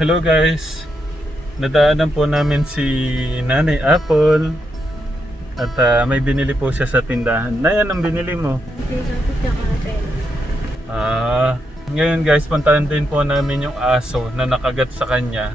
Hello guys. Nadaanan po namin si Nanay Apple. At ah, may binili po siya sa tindahan. Nay, anong binili mo? Ah, ngayon guys, puntahan din po namin yung aso na nakagat sa kanya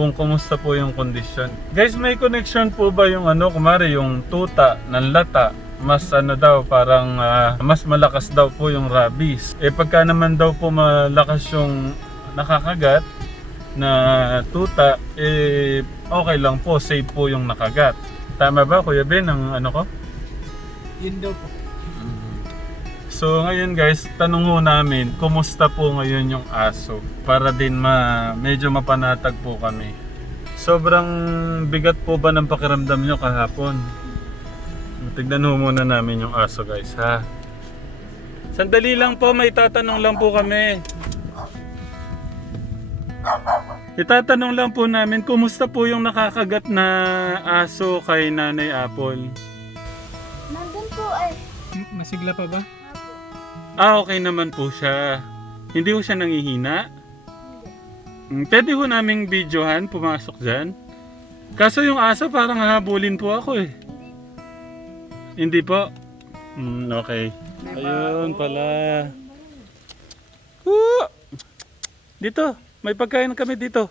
kung kumusta po yung kondisyon. Guys, may connection po ba yung ano, kumari yung tuta ng lata? Mas ano daw, parang ah, mas malakas daw po yung rabies. Eh pagka naman daw po malakas yung nakakagat na tuta, eh okay lang po, safe po yung nakagat. Tama ba Kuya Ben ang ano ko? Yun daw po. So ngayon guys, tanong ho namin, kumusta po ngayon yung aso? Para din ma medyo mapanatag po kami. Sobrang bigat po ba ng pakiramdam nyo kahapon? Tignan ho muna namin yung aso guys ha. Sandali lang po, may tatanong lang po kami. Itatanong lang po namin, kumusta po yung nakakagat na aso kay Nanay Apple? Nandun po ay. M- Masigla pa ba? Ah, okay naman po siya. Hindi ko siya nangihina. Mm, Pwede ko naming videohan, pumasok dyan. Kaso yung aso parang habulin po ako eh. Hindi po? Mm, okay. Ayun pala. Woo! Dito, may pagkain kami dito.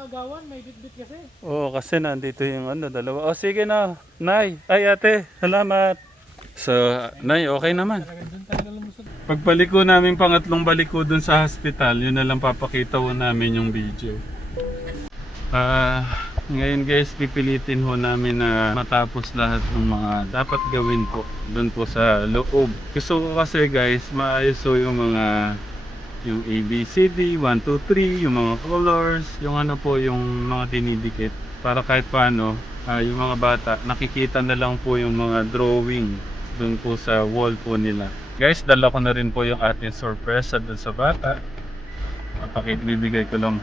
Agawan, may bitbit kasi. Oo, kasi nandito yung ano, dalawa. O sige na, Nay. Ay ate, salamat. So, Nay, okay naman. Doon talaga lumusot. Pagbalik ko namin pangatlong balik ko dun sa hospital, yun na lang papakita ko namin yung video. Ah, ngayon guys, pipilitin ho namin na matapos lahat ng mga dapat gawin po dun po sa loob. Gusto ko kasi guys, maayos ho yung mga yung ABCD, 1, 2, 3, yung mga colors, yung ano po, yung mga dinidikit. Para kahit paano, ah, yung mga bata, nakikita na lang po yung mga drawing dun po sa wall po nila. Guys, dala ko na rin po yung ating sorpresa dun sa bata. Papakit, bibigay ko lang.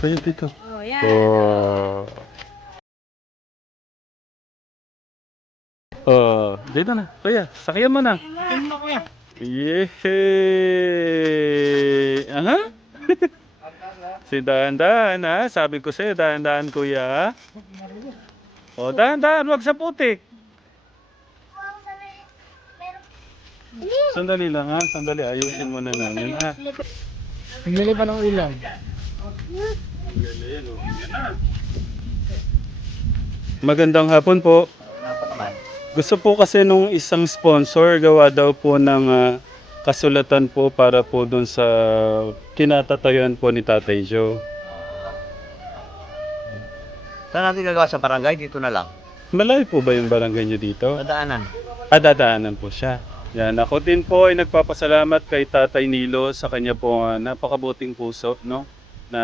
Kaya dito. Oh, yan. Oh. Oh, dito na. Kuya, sakyan mo na. Ano na kuya? Yehey! Aha? si dahan-dahan ha. Sabi ko sa'yo, dahan-dahan kuya. O, dahan-dahan, wag sa putik. Sandali lang ha, sandali. Ayusin mo na namin ha. Naglili pa ng ulam. Magandang hapon po. Gusto po kasi nung isang sponsor gawa daw po ng ah, kasulatan po para po dun sa kinatatayuan po ni Tatay Joe. Saan natin gagawa sa barangay? Dito na lang. Malayo po ba yung barangay niyo dito? Madaanan. Ah, dadaanan po siya. Yan, ako din po ay nagpapasalamat kay Tatay Nilo sa kanya po ah, napakabuting puso, no? Na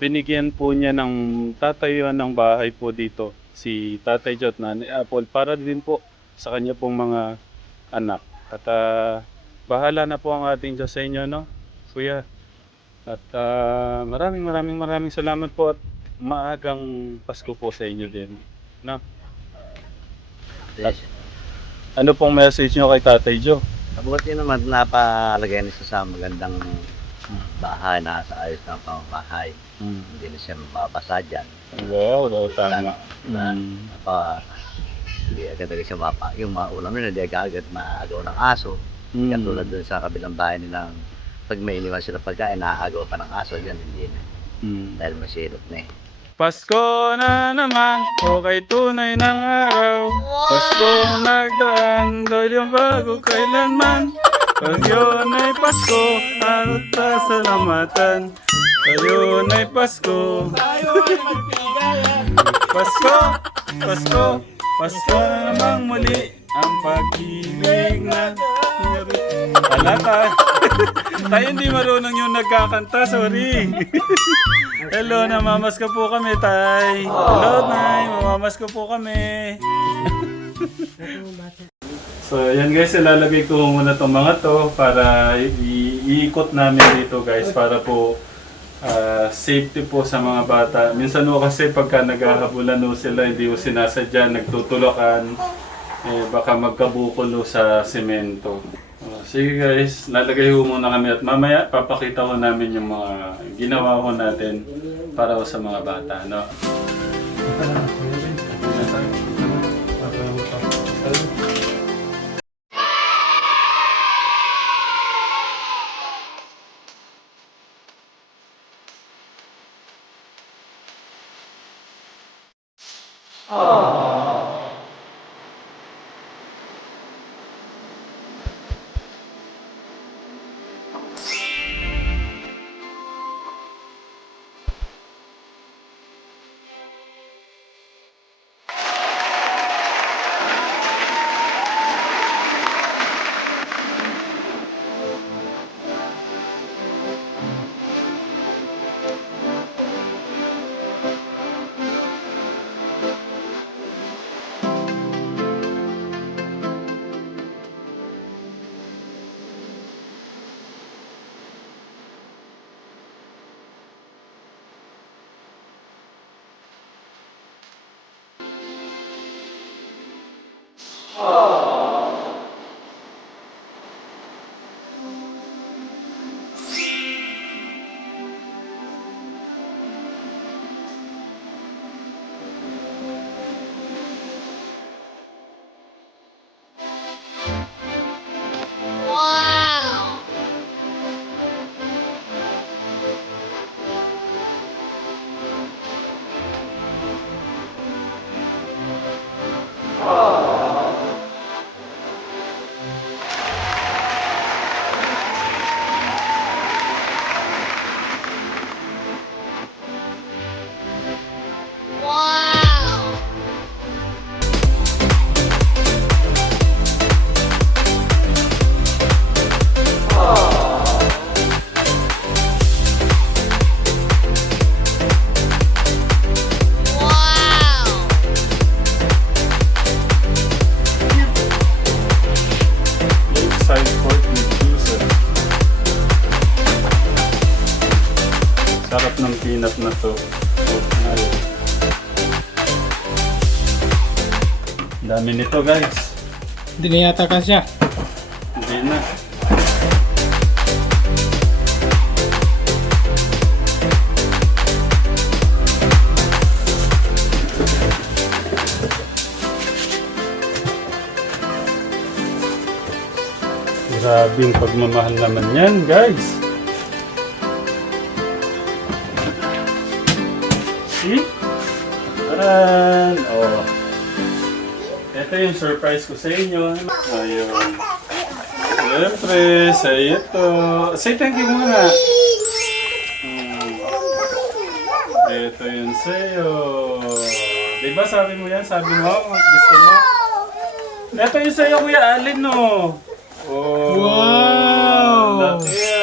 binigyan po niya ng tatayuan ng bahay po dito si Tatay Jot na Apple para din po sa kanya pong mga anak. At ah, bahala na po ang ating Diyos sa inyo, no? Kuya. At ah, maraming maraming maraming salamat po at maagang Pasko po sa inyo din. No? Yes. Ano pong message nyo kay Tatay Joe? Mabuti naman napalagay na siya sa magandang bahay na sa ayos na pamamahay. Hindi na siya mababasa dyan. Wow, daw tama. Na, Mm. pa, hindi agad agad siya mapa. Yung mga ulam nila, hindi agad maagaw ng aso. Mm. Katulad dun sa kabilang bahay nilang pag may iniwan sila pagkain, naaagaw pa ng aso dyan. Hindi na. Mm. Dahil masilot na eh. Pasko na naman, okay tunay ng araw. Pasko nagdaan, dahil yung bago kailanman. Pag yun ay Pasko, at salamatan. Ngayon ay Pasko. Pasko, Pasko, Pasko na namang muli ang pag-ibig na Wala tayo. tayo hindi marunong yung nagkakanta, sorry. Hello, namamas ka po kami, Tay. Hello, Nay. Mamamas ko po kami. So, yan guys, ilalagay ko muna itong mga to para iikot namin dito guys para po ah, safety po sa mga bata. Minsan po kasi pagka naghahabulan po sila, hindi po sinasadya, nagtutulakan. Eh, baka magkabukulo sa semento. Oh, sige guys, lalagay ho muna kami at mamaya papakita ko namin yung mga ginawa ko natin para sa mga bata, no? Amen. Oh. Dami nito guys. Hindi na yata kasya. Hindi na. Grabing pagmamahal naman yan, guys. See? Taran! Oh. Ito yung surprise ko sa inyo. Ayun. Siyempre, sa iyo to. Say thank you muna. Hmm. Ito yun sa'yo. Diba sabi mo yan? Sabi mo, gusto mo? Ito yung sa'yo, Kuya Alin, no? Oh, Wow! Laki.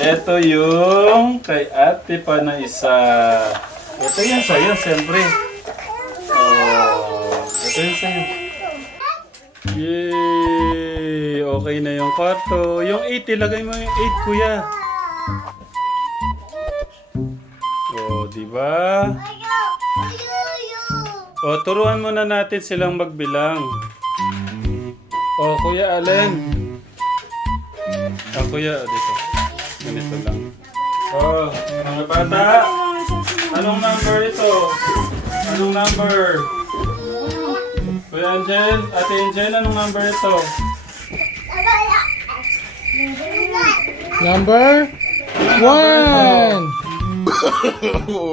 Ito yung kay ate pa na isa. Ito yan sa'yo, siyempre. Oh, yung sa'yo. Yay! Okay na yung kwarto. Yung 8, ilagay mo yung 8, kuya. Oh, di ba? Oh, turuan muna natin silang magbilang. Oh, Kuya Allen. Ah, Kuya, dito. Ganito lang. Oh, mga bata. Anong number ito? Anong number? Kuya Angel, Ate Angel, anong number ito? Number one.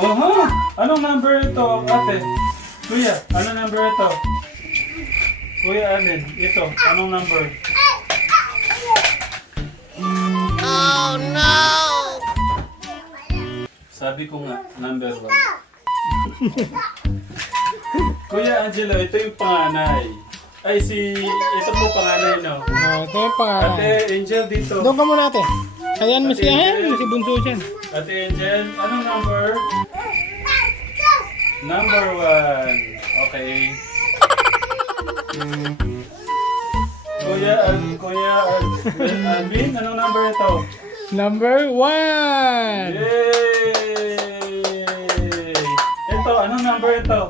Oho! Anong number ito, ate? Kuya, anong number ito? Kuya Allen, ito, anong number? Sabi ko nga, number one. Kuya Angelo, ito yung panganay. Ay, si... Ito po panganay, no? Oh, ito yung pangalan. Ate Angel dito. Doon ka muna ate. Kayaan mo si Ayan, si Bunso dyan. Ate Angel, anong number? Number one. Okay. Kuya, Al Kuya, Al Alvin, anong number ito? Number one. Yay! Ito, anong number ito?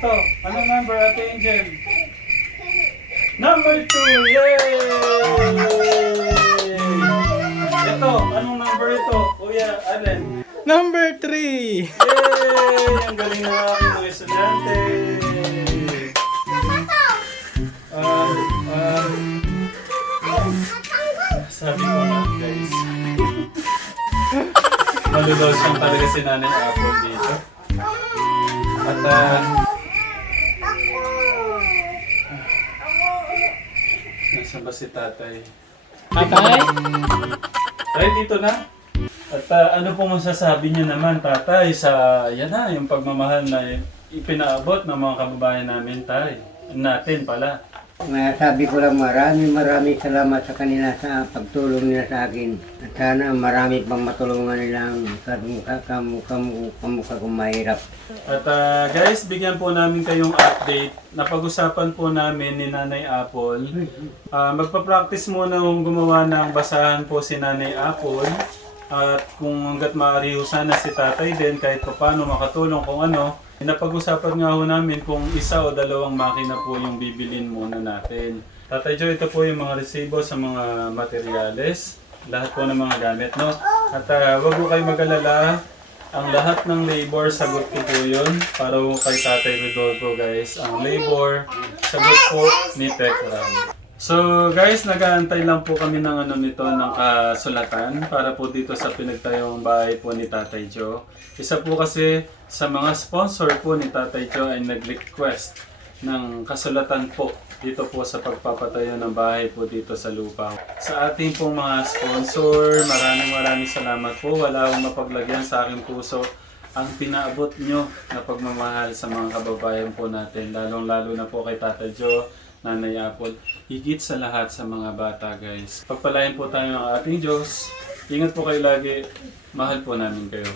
Ato, anong number, Ate Angel? Number 2! Yay! Ito, anong number ito? Kuya, Allen. Number 3. Yay! Ang galing na aking mga estudyante. Um, um, sabi ko nga guys. Malulosyon talaga si Nanay Apple dito. At uh, Nasaan ba si tatay? Tatay? Tay, dito na. At ah, ano pong masasabi niyo naman, tatay, sa yan na, yung pagmamahal na ipinaabot ng mga kababayan namin, tay. Natin pala. Masasabi ko lang marami marami salamat sa kanila sa pagtulong nila sa akin. At sana marami pang matulungan nilang kamukha kamukha kamukha kong mahirap. At ah, guys, bigyan po namin kayong update. Napag-usapan po namin ni Nanay Apple. Ah, magpa-practice muna kung gumawa ng basahan po si Nanay Apple. At kung hanggat maaari sana si tatay din kahit pa paano makatulong kung ano. Napag-usapan nga ho namin kung isa o dalawang makina po yung bibilin muna natin. Tatay Joe, ito po yung mga resibo sa mga materyales. Lahat po ng mga gamit, no? At ah, wag po kayo mag-alala. Ang lahat ng labor, sagot ko po yun. Para po kay Tatay Rodolfo, guys. Ang labor, sagot po ni Tekram. So guys, nag-aantay lang po kami ng ano nito, ng kasulatan para po dito sa pinagtayong bahay po ni Tatay Joe. Isa po kasi sa mga sponsor po ni Tatay Joe ay nag-request ng kasulatan po dito po sa pagpapatayo ng bahay po dito sa lupa. Sa ating pong mga sponsor, maraming maraming salamat po. Wala akong mapaglagyan sa aking puso ang pinaabot nyo na pagmamahal sa mga kababayan po natin. Lalong-lalo na po kay Tata Joe, Nanay Apple. Higit sa lahat sa mga bata guys. Pagpalain po tayo ng ating Diyos. Ingat po kayo lagi. Mahal po namin kayo.